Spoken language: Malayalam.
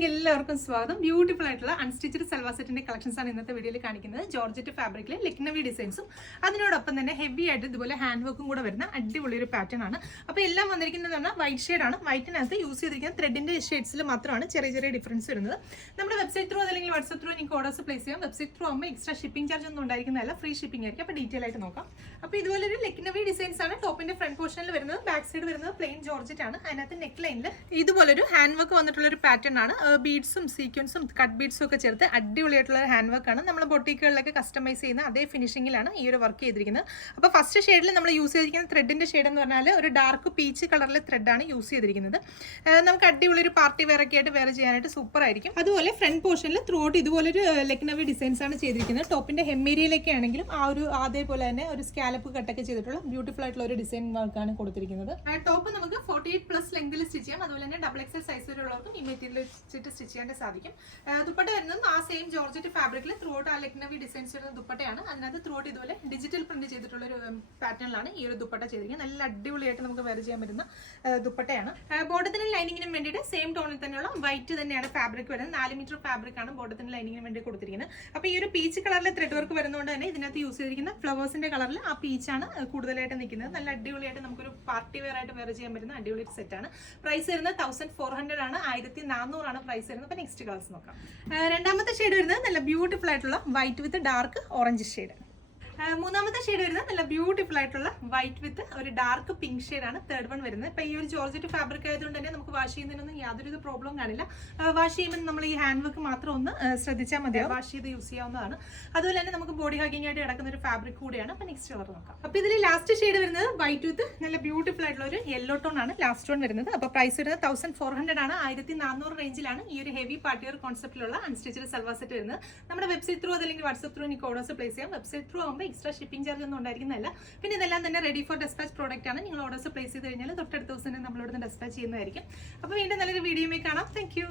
വീഡിയോയിലേക്ക് എല്ലാവർക്കും സ്വാഗതം. ബ്യൂട്ടിഫുൾ ആയിട്ടുള്ള അൺസ്റ്റിച്ചഡ് സൽവാർ സെറ്റിന്റെ കളക്ഷൻസ് ആണ് ഇന്നത്തെ വീഡിയോയിൽ കാണിക്കുന്നത്. ജോർജറ്റ് ഫാബ്രിക്കിലെ ലക്നവി ഡിസൈൻസും അതിനോടൊപ്പം തന്നെ ഹെവി ആയിട്ട് ഇതുപോലെ ഹാൻഡ് വർക്കും കൂടെ വരുന്ന അടിപൊളി ഒരു പാറ്റേൺ ആണ്. അപ്പോൾ എല്ലാം വന്നിരിക്കുന്നത് പറഞ്ഞാൽ വൈറ്റ് ഷെയ്ഡ് ആണ്. വൈറ്റിനകത്ത് യൂസ് ചെയ്തിരിക്കുന്ന ത്രെഡിന്റെ ഷെയ്ഡ്സിൽ മാത്രമാണ് ചെറിയ ചെറിയ ഡിഫറൻസ് വരുന്നത്. നമ്മുടെ വെബ്സൈറ്റ് ത്രൂ അല്ലെങ്കിൽ വാട്സ്ആപ്പ് ത്രൂ നിങ്ങൾക്ക് ഓർഡേഴ്സ് പ്ലേസ് ചെയ്യാം. വെബ്സൈറ്റ് ത്രൂ ആകുമ്പോൾ എക്സ്ട്രാ ഷിപ്പിംഗ് ചാർജ് ഒന്നും ഉണ്ടായിരിക്കുന്നതല്ല, ഫ്രീ ഷിപ്പിംഗ് ആയിരിക്കും. അപ്പോൾ ഡീറ്റെയിൽ ആയിട്ട് നോക്കാം. അപ്പോൾ ഇതുപോലെ ഒരു ലക്നവി ഡിസൈൻസ് ആണ്. ടോപ്പിന്റെ ഫ്രണ്ട് പോർഷനിൽ വരുന്നത്, ബാക്ക് സൈഡ് വരുന്നത് പ്ലെയിൻ ജോർജറ്റ് ആണ്. അതിനകത്ത് നെക്ക് ലൈനിൽ ഇതുപോലൊരു ഹാൻഡ് വർക്ക് വന്നിട്ടുള്ള ഒരു പാറ്റേൺ ആണ്. ബീഡ്സും സീക്വൻസും കട്ട് ബീഡ്സും ഒക്കെ ചേർത്ത് അടിപൊളിയായിട്ടുള്ള ഹാൻഡ് വർക്ക് ആണ്. നമ്മൾ ബൊട്ടീക്കുകളിലൊക്കെ കസ്റ്റമൈസ് ചെയ്യുന്ന അതേ ഫിനിഷിംഗിലാണ് ഈ ഒരു വർക്ക് ചെയ്തിരിക്കുന്നത്. അപ്പോൾ ഫസ്റ്റ് ഷെയ്ഡിൽ നമ്മൾ യൂസ് ചെയ്തിരിക്കുന്ന ത്രെഡിന്റെ ഷെയ്ഡ് എന്ന് പറഞ്ഞാൽ ഒരു ഡാർക്ക് പീച്ച് കളറിലെ ത്രെഡാണ് യൂസ് ചെയ്തിരിക്കുന്നത്. നമുക്ക് അടിപൊളി ഒരു പാർട്ടി വെയർ ഒക്കെ ആയിട്ട് വെയർ ചെയ്യാനായിട്ട് സൂപ്പർ ആയിരിക്കും. അതുപോലെ ഫ്രണ്ട് പോർഷനിൽ ത്രൂ ഔട്ട് ഇതുപോലൊരു ലക്നവി ഡിസൈൻസ് ആണ് ചെയ്തിരിക്കുന്നത്. ടോപ്പിന്റെ ഹെമ്മേരിയയിലൊക്കെ ആണെങ്കിലും ആ ഒരു അതേപോലെ തന്നെ ഒരു സ്കാലപ്പ് കട്ടൊക്കെ ചെയ്തിട്ടുള്ള ബ്യൂട്ടിഫുൾ ആയിട്ടുള്ള ഒരു ഡിസൈൻ വർക്കാണ് കൊടുത്തിരിക്കുന്നത്. ടോപ്പ് നമുക്ക് 48+ ലെങ്തിൽ സ്റ്റിച്ച് ചെയ്യാം. അതുപോലെ തന്നെ XXL സൈസ് വരെയുള്ളവർക്കും ഈ മെറ്റീരിയൽ വെച്ചിട്ട് സ്റ്റിച്ച് ചെയ്യാൻ സാധിക്കും. ദുപ്പട്ട വരുന്നത് ആ സെയിം ജോർജറ്റ് ഫാബ്രിക്കിൽ ത്രൂ ഔട്ട് ആ ലക്നവി ഡിസൈൻസ് വരുന്ന ദുപ്പട്ടയാണ്. അതിനകത്ത് ത്രൂ ഔട്ട് ഇതുപോലെ ഡിജിറ്റൽ പ്രിന്റ് ചെയ്തിട്ടുള്ള ഒരു പാറ്റേണിലാണ് ഈ ഒരു ദുപ്പട്ട ചെയ്തിരിക്കുന്നത്. നല്ല അടിപൊളിയായിട്ട് നമുക്ക് വെയർ ചെയ്യാൻ പറ്റുന്ന ദുപ്പട്ടയാണ്. ബോട്ടത്തിന് ലൈനിങ്ങിനും വേണ്ടിയിട്ട് സെയിം ടോണിൽ തന്നെയുള്ള വൈറ്റ് തന്നെയാണ് ഫാബ്രിക് വരുന്നത്. 4 മീറ്റർ ഫാബ്രിക് ആണ് ബോട്ടത്തിന് ലൈനിങ്ങിന് വേണ്ടി കൊടുത്തിരിക്കുന്നത്. അപ്പോൾ ഈ ഒരു പീച്ച് കളറിലെ ത്രെഡ് വർക്ക് വരുന്നതുകൊണ്ട് തന്നെ ഇതിനകത്ത് യൂസ് ചെയ്തിരിക്കുന്ന ഫ്ലവേഴ്സിന്റെ കളറിൽ ആ പീച്ചാണ് കൂടുതലായിട്ട് നിൽക്കുന്നത്. നല്ല അടിപൊളിയായിട്ട് നമുക്കൊരു പാർട്ടി വെയർ ആയിട്ട് വെയർ ചെയ്യാൻ പറ്റുന്ന അടിപൊളി സെറ്റാണ്. പ്രൈസ് വരുന്നത് 1400 ആണ്. 1400 ആണ് പ്രൈസ് വരുന്നത്. അപ്പോൾ നെക്സ്റ്റ് കളേഴ്സ് നോക്കാം. രണ്ടാമത്തെ ഷെയ്ഡ് വരുന്നത് നല്ല ബ്യൂട്ടിഫുൾ ആയിട്ടുള്ള വൈറ്റ് വിത്ത് ഡാർക്ക് ഓറഞ്ച് ഷെയ്ഡ്. മൂന്നാമത്തെ ഷെയ്ഡ് വരുന്നത് നല്ല ബ്യൂട്ടിഫുൾ ആയിട്ടുള്ള വൈറ്റ് വിത്ത് ഒരു ഡാർക്ക് പിങ്ക് ഷെയ്ഡാണ് തേർഡ് വൺ വരുന്നത്. ഇപ്പം ഈ ഒരു ജോർജറ്റ് ഫാബ്രിക് ആയതുകൊണ്ട് തന്നെ നമുക്ക് വാഷ് ചെയ്യുന്നതിനൊന്നും യാതൊരു പ്രോബ്ലം കാണില്ല. വാഷ് ചെയ്യുമ്പോൾ നമ്മൾ ഈ ഹാൻഡ് വർക്ക് മാത്രം ഒന്ന് ശ്രദ്ധിച്ചാൽ മതിയാവും. വാഷ് ചെയ്ത് യൂസ് ചെയ്യാവുന്നതാണ്. അതുപോലെ തന്നെ നമുക്ക് ബോഡി ഹഗിങ് ആയിട്ട് കിടക്കുന്ന ഒരു ഫാബ്രിക് കൂടിയാണ്. അപ്പോൾ നെക്സ്റ്റ് കളർ നോക്കാം. അപ്പോൾ ഇതിൽ ലാസ്റ്റ് ഷെയ്ഡ് വരുന്നത് വൈറ്റ് വിത്ത് നല്ല ബ്യൂട്ടിഫുൾ ആയിട്ടുള്ള ഒരു യെല്ലോ ടോൺ ആണ് ലാസ്റ്റ് വൺ വരുന്നത്. അപ്പോൾ പ്രൈസ് വരുന്നത് 1400 ആണ്. 1400 റേഞ്ചിലാണ് ഈ ഒരു ഹെവി പാർട്ടി വെയർ കോൺസെപ്റ്റിലുള്ള അൺസ്റ്റിച്ചഡ് സൽവാർ സെറ്റ് വരുന്നത്. നമ്മുടെ വെബ്സൈറ്റ് ത്രൂ അല്ലെങ്കിൽ വാട്സ്ആപ്പ് ത്രൂ നിങ്ങൾക്ക് ഓർഡേഴ്സ് പ്ലേസ് ചെയ്യാം. വെബ്സൈറ്റ് ത്രൂ ആകുമ്പോൾ എക്സ്ട്രാ ഷിപ്പിംഗ് ചാർജ് ഒന്നും ഉണ്ടായിരിക്കുന്നതല്ല. പിന്നെ ഇതെല്ലാം തന്നെ റെഡി ഫോർ ഡെസ്പാച്ച് പ്രോഡക്റ്റ് ആണ്. നിങ്ങൾ ഓർഡേഴ്സ് പ്ലേസ് ചെയ്ത് കഴിഞ്ഞാൽ തൊട്ടടുത്ത ദിവസം തന്നെ നമ്മളിവിടുന്ന് ഡെസ്പാച്ച് ചെയ്യുന്നതായിരിക്കും. അപ്പോൾ വീണ്ടും നല്ലൊരു വീഡിയോയിൽ കാണാം. Thank you.